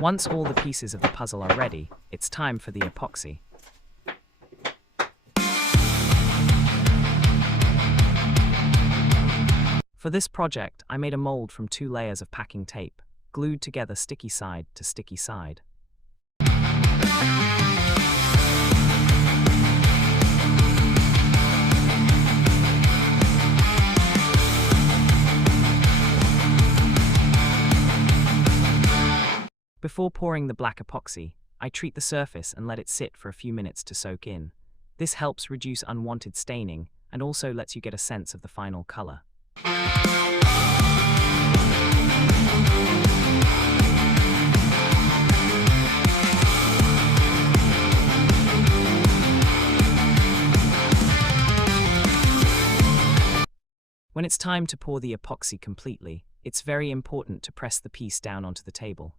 Once all the pieces of the puzzle are ready, it's time for the epoxy. For this project, I made a mold from 2 layers of packing tape, glued together sticky side to sticky side. Before pouring the black epoxy, I treat the surface and let it sit for a few minutes to soak in. This helps reduce unwanted staining and also lets you get a sense of the final color. When it's time to pour the epoxy completely, it's very important to press the piece down onto the table.